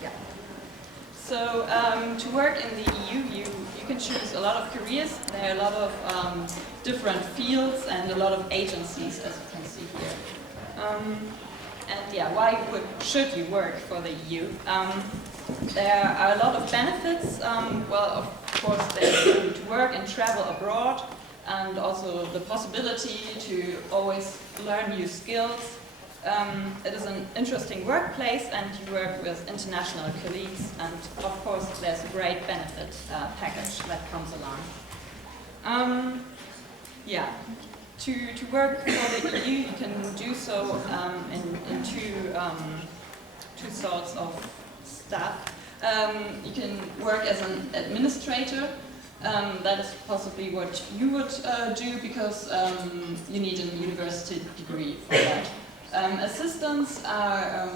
Yeah. So to work in the EU, you can choose a lot of careers. There are a lot of different fields and a lot of agencies, as you can see here. And yeah, why should you work for the EU? There are a lot of benefits. Well, of course, there's to work and travel abroad, and also the possibility to always learn new skills. It is an interesting workplace, and you work with international colleagues, and of course there's a great benefit package that comes along. Yeah, to work for the EU, you can do so in two sorts of stuff. You can work as an administrator. That is possibly what you would do, because you need a university degree for that. Assistants are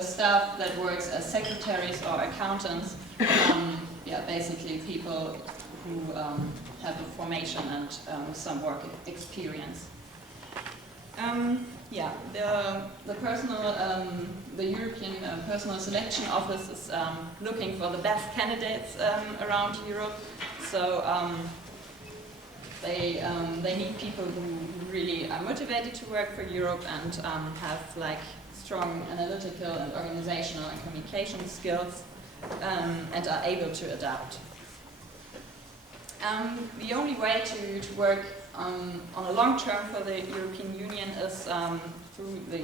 staff that works as secretaries or accountants. Basically people who have a formation and some work experience. The European Personal Selection Office is looking for the best candidates around Europe. So they need people who really are motivated to work for Europe and have like strong analytical and organizational and communication skills and are able to adapt. The only way to work on a long term for the European Union is through the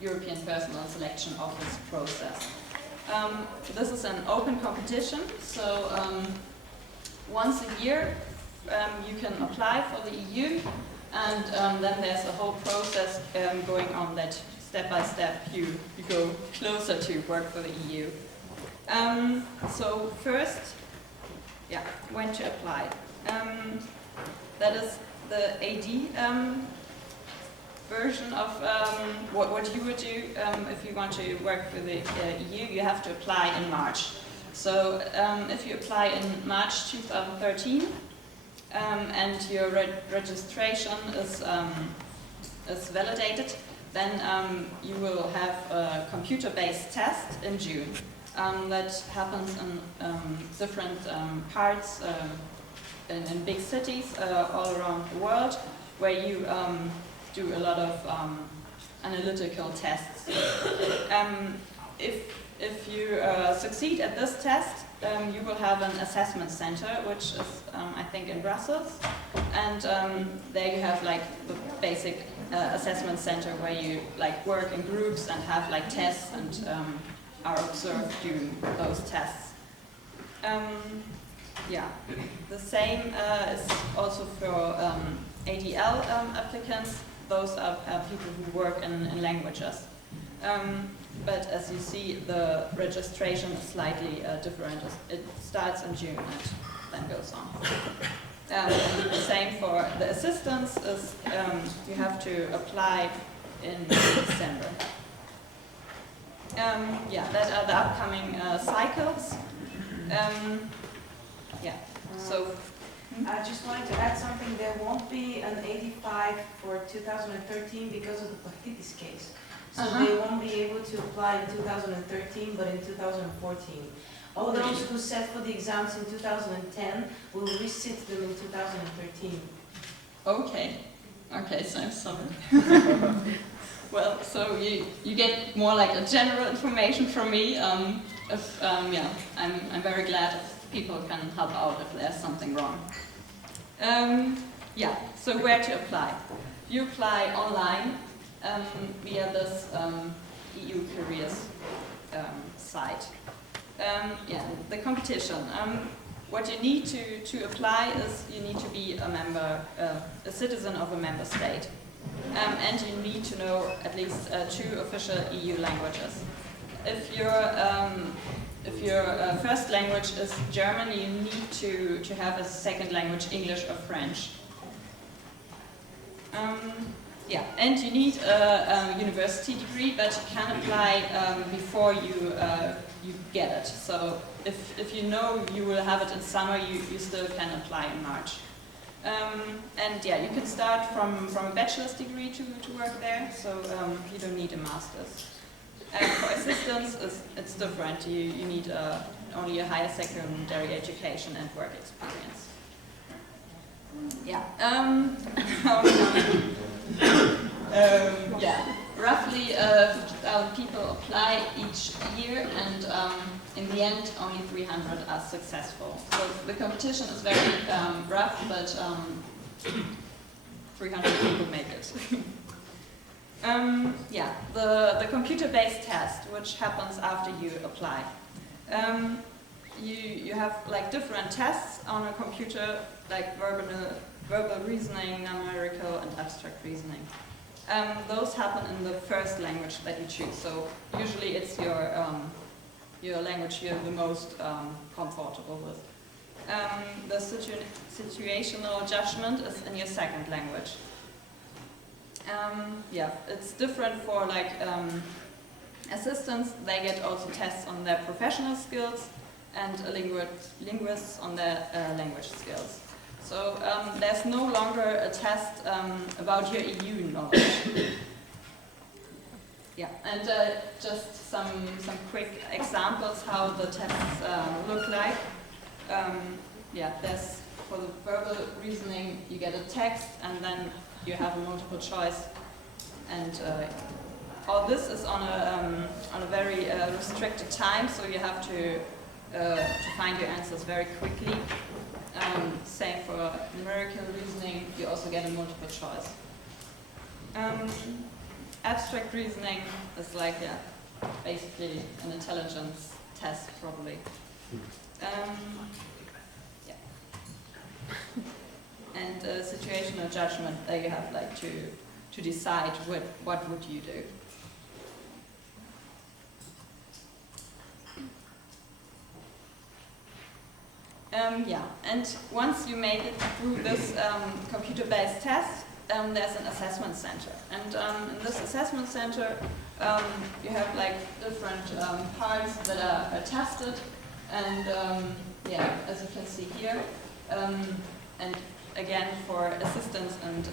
European Personal Selection Office process. This is an open competition, so once a year you can apply for the EU, and then there's a whole process going on that step by step you go closer to work for the EU. So first, when to apply. That is the AD version of what you would do if you want to work for the EU. You have to apply in March. So if you apply in March 2013 and your registration is validated, then you will have a computer-based test in June. That happens in different parts in big cities all around the world, where you do a lot of analytical tests. If you succeed at this test, you will have an assessment center, which is, I think, in Brussels. And there you have like the basic assessment center where you like work in groups and have like tests and are observed during those tests. The same is also for ADL applicants. Those are people who work in languages. But as you see, the registration is slightly different. It starts in June and then goes on. The same for the assistants is you have to apply in December. That are the upcoming cycles. So I just wanted to add something. There won't be an 85 for 2013 because of the Partitis case. So they won't be able to apply in 2013, but in 2014. All those who sat for the exams in 2010 will resit them in 2013. Okay, so sorry. Well, so you get more like a general information from me. I'm very glad if people can help out if there's something wrong. So where to apply? You apply online via this EU careers site. The competition. What you need to apply is you need to be a member, a citizen of a member state. And you need to know at least 2 official EU languages. If your first language is German, you need to have a second language, English or French. And you need a university degree, but you can apply before you get it. So if you know you will have it in summer, you still can apply in March. You can start from a bachelor's degree to work there, so you don't need a master's. For assistants, it's different. You need only a higher secondary education and work experience. Yeah. Yeah. Roughly 50,000 people apply each year, and in the end, only 300 are successful. So the competition is very rough, but 300 people make it. Yeah, the computer-based test, which happens after you apply. You have like different tests on a computer, like verbal reasoning, numerical, and abstract reasoning. Those happen in the first language that you choose. So usually it's your language you're the most comfortable with. The situational judgment is in your second language. Yeah, it's different for like assistants. They get also tests on their professional skills, and linguists on their language skills. So there's no longer a test about your EU knowledge. Yeah, and just some quick examples how the tests look like. Yeah, there's for the verbal reasoning you get a text and then you have a multiple choice, and all this is on a very restricted time, so you have to find your answers very quickly. Same for numerical reasoning, you also get a multiple choice. Abstract reasoning is like, yeah, basically an intelligence test, probably. Yeah. And situational judgment, there you have like to decide what would you do. Yeah, and once you make it through this computer-based test, there's an assessment center. And in this assessment center, you have like different parts that are tested. And yeah, as you can see here, and again for assistants and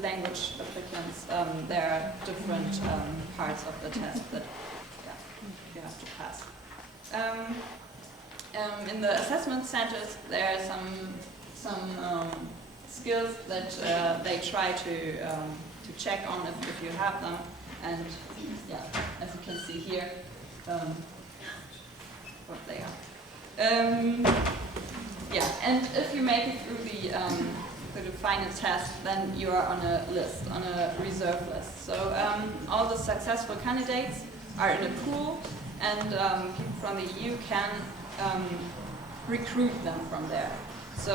language applicants, there are different parts of the test that you have to pass. In the assessment centers, there are some skills that they try to check on if you have them, and yeah, as you can see here, what they are. Yeah, and if you make it through the final test, then you are on a list, on a reserve list. So all the successful candidates are in a pool, and people from the EU can recruit them from there. So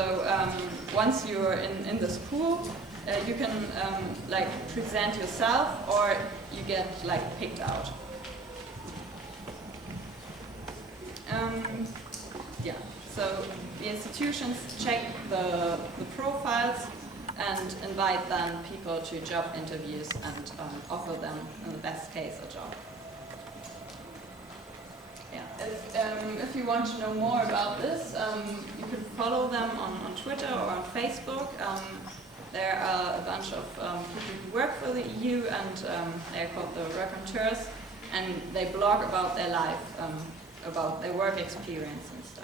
once you're in this pool, you can like present yourself, or you get like picked out. Yeah. So the institutions check the profiles and invite then people to job interviews and offer them, in the best case, a job. Yeah. If you want to know more about this, you can follow them on Twitter or on Facebook. There are a bunch of people who work for the EU, and they're called the raconteurs, and they blog about their life, about their work experience and stuff.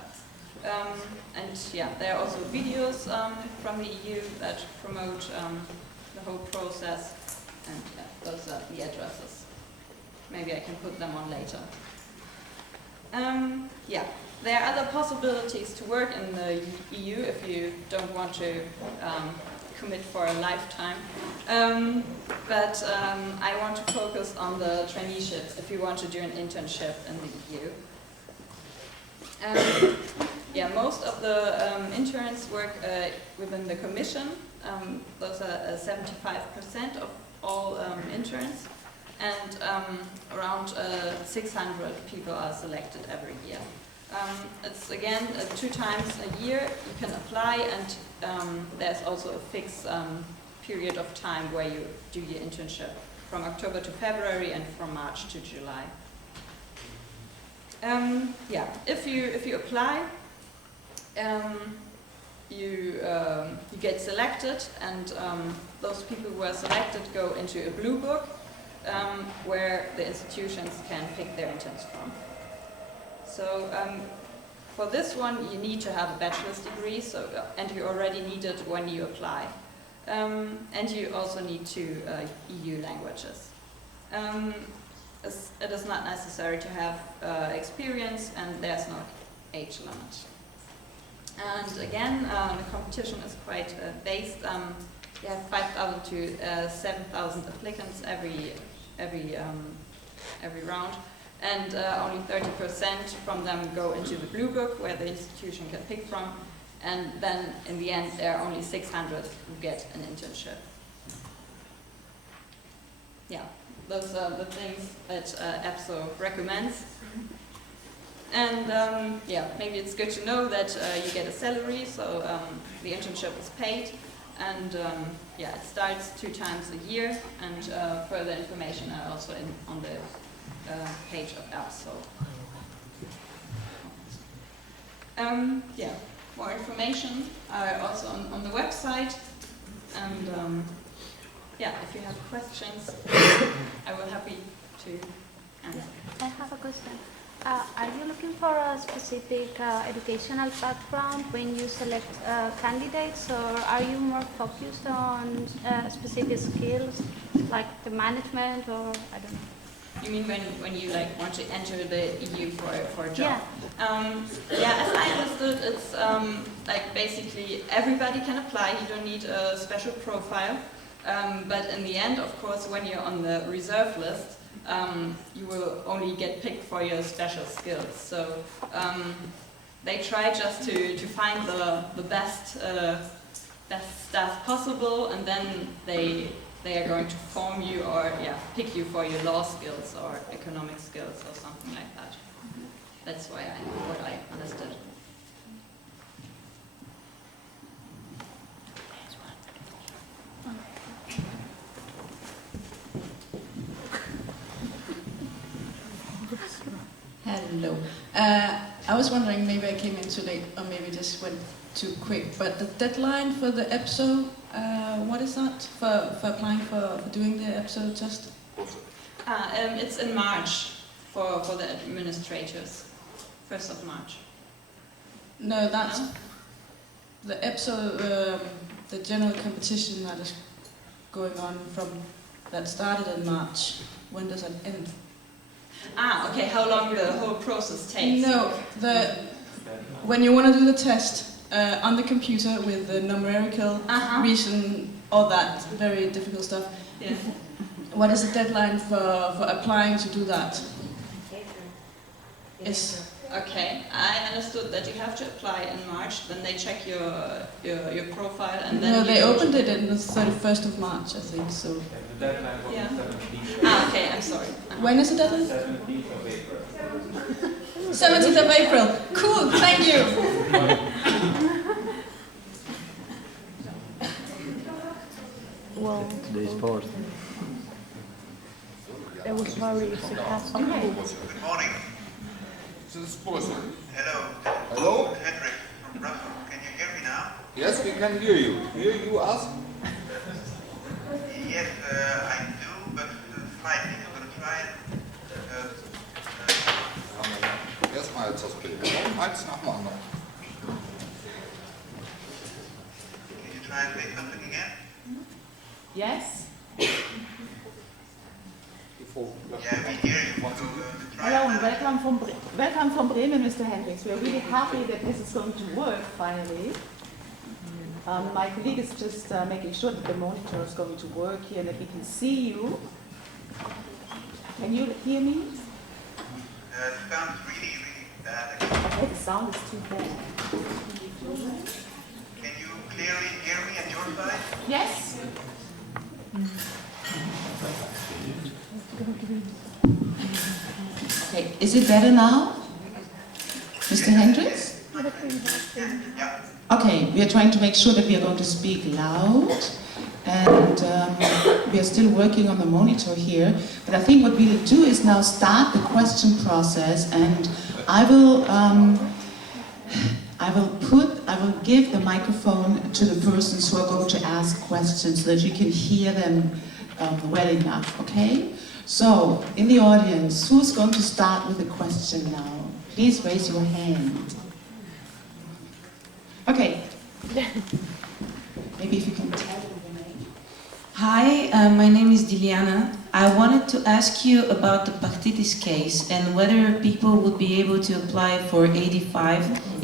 And yeah, there are also videos from the EU that promote the whole process, and yeah, those are the addresses. Maybe I can put them on later. Yeah, there are other possibilities to work in the EU if you don't want to commit for a lifetime. But I want to focus on the traineeships if you want to do an internship in the EU. Yeah, most of the interns work within the Commission. Those are 75% of all interns. And around 600 people are selected every year. It's again 2 times a year you can apply, and there's also a fixed period of time where you do your internship, from October to February and from March to July. Yeah, if you apply, you get selected, and those people who are selected go into a blue book. where the institutions can pick their interns from. So for this one, you need to have a bachelor's degree, and you already need it when you apply. And you also need 2 EU languages. It is not necessary to have experience, and there's no age limit. And again, the competition is quite based. You have 5,000 to 7,000 applicants every round, and only 30% from them go into the blue book, where the institution can pick from, and then in the end there are only 600 who get an internship. Yeah, those are the things that EPSO recommends. And yeah, maybe it's good to know that you get a salary, so the internship is paid, and yeah, it starts 2 times a year, and further information are also on the page of EPSO. Yeah, more information are also on the website, and yeah, if you have questions, I will be happy to answer. I have a question. Are you looking for a specific educational background when you select candidates, or are you more focused on specific skills like the management, or I don't know? You mean when you like want to enter the EU for a job? Yeah. Yeah, as I understood, it's like basically everybody can apply. You don't need a special profile. But in the end, of course, when you're on the reserve list, you will only get picked for your special skills. So they try just to find the best staff possible, and then they are going to form you, or yeah, pick you for your law skills or economic skills or something like that. That's what I understood. Hello. I was wondering, maybe I came in too late, or maybe just went too quick, but the deadline for the EPSO, what is that for applying for doing the EPSO test? It's in March for the administrators, 1st of March. No, that's the EPSO, the general competition that is going on that started in March. When does it end? Okay, how long the whole process takes? No, when you want to do the test on the computer with the numerical reason, all that very difficult stuff. Yeah. What is the deadline for applying to do that? Yes. Okay, I understood that you have to apply in March, then they check your profile, and then... No, they opened it on the 31st of March, I think, so... The deadline was Yeah. the 17th. Okay, I'm sorry. When is the deadline? 17th of April. 17th of April. Cool, thank you. Well, Today's 4th. I was worried if it has to Good morning. Hello. Hello? Henrik from Brussels. Can you hear me now? Yes, we can hear you. Hear you ask? Yes, I do, but slightly. I'm going to try it. Erstmal jetzt das Bild. Eins nach dem anderen. Can you try and say something again? Yes. Yeah, we hear you. So, try Hello it and now. welcome from Bremen, Mr. Hendricks. We are really happy that this is going to work finally. My colleague is just making sure that the monitor is going to work here and that we can see you. Can you hear me? It sounds really, really bad. Okay, the sound is too bad. Can you clearly hear me at your side? Yes. Okay, is it better now? Mr. Hendricks? Yeah. Okay, we are trying to make sure that we are going to speak loud, and we are still working on the monitor here. But I think what we will do is now start the question process, and I will give the microphone to the persons who are going to ask questions so that you can hear them well enough. Okay. So, in the audience, who's going to start with a question now? Please raise your hand. Okay. Maybe if you can tell them your name. Hi, my name is Diliana. I wanted to ask you about the Partitis case and whether people would be able to apply for 85 in